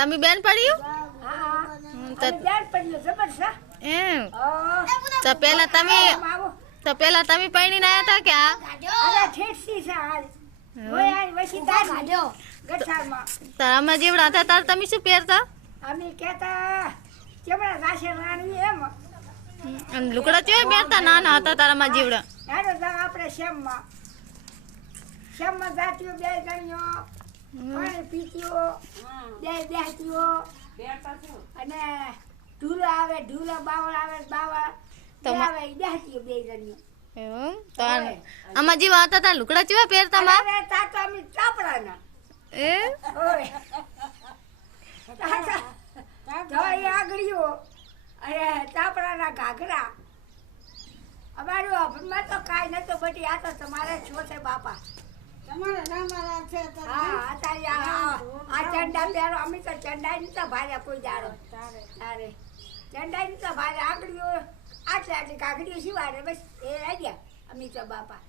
તમે બેન પડ્યું હા તો બેન પડ્યું જબરજસ્ત એમ હા તો પેલા તમે પૈણીને આયા હતા કે આ અરે ઠેઠસી છે હાલ હોય આ વસી તારી ગઠારમાં તો અમે જેવડા હતા તાર તમે શું પહેરતા અમે કહેતા કેવડા રાશે રાણવી એમ અને લુગડા કેવા પહેરતા નાના હતા તારામાં જેવડા હેડો જા આપણે શ્યામમાં જાતીઓ બે જણીઓ પાણી પીતીઓ બે બેહતીઓ અને ઢૂલો આવે ઢૂલો બાવળ આવે બાવળ આવે બેહતીઓ બે જણીઓ એવું તો આમાં જેવા હતા તાર લુગડા કેવા પહેરતા માં અરે તા તો અમે ચાપડાના એ ઓય ધોઈ આગળીઓ અરે ચાપડાના ઘાઘરા અમારું અભનમાં તો કાંઈ નતો બટી આ તો તમારે છો છે બાપા તમારે રામારા છે તો હા અત્યારે આ ચંડા પહેરો અમે તો ચંડાઈ ની તો ભારે કોઈ દાડો તારે ચંડાઈ ની તો ભારે આગળીઓ આટલી ઘાઘરીઓ સિવાય બસ એ રહ્યા અમે તો બાપા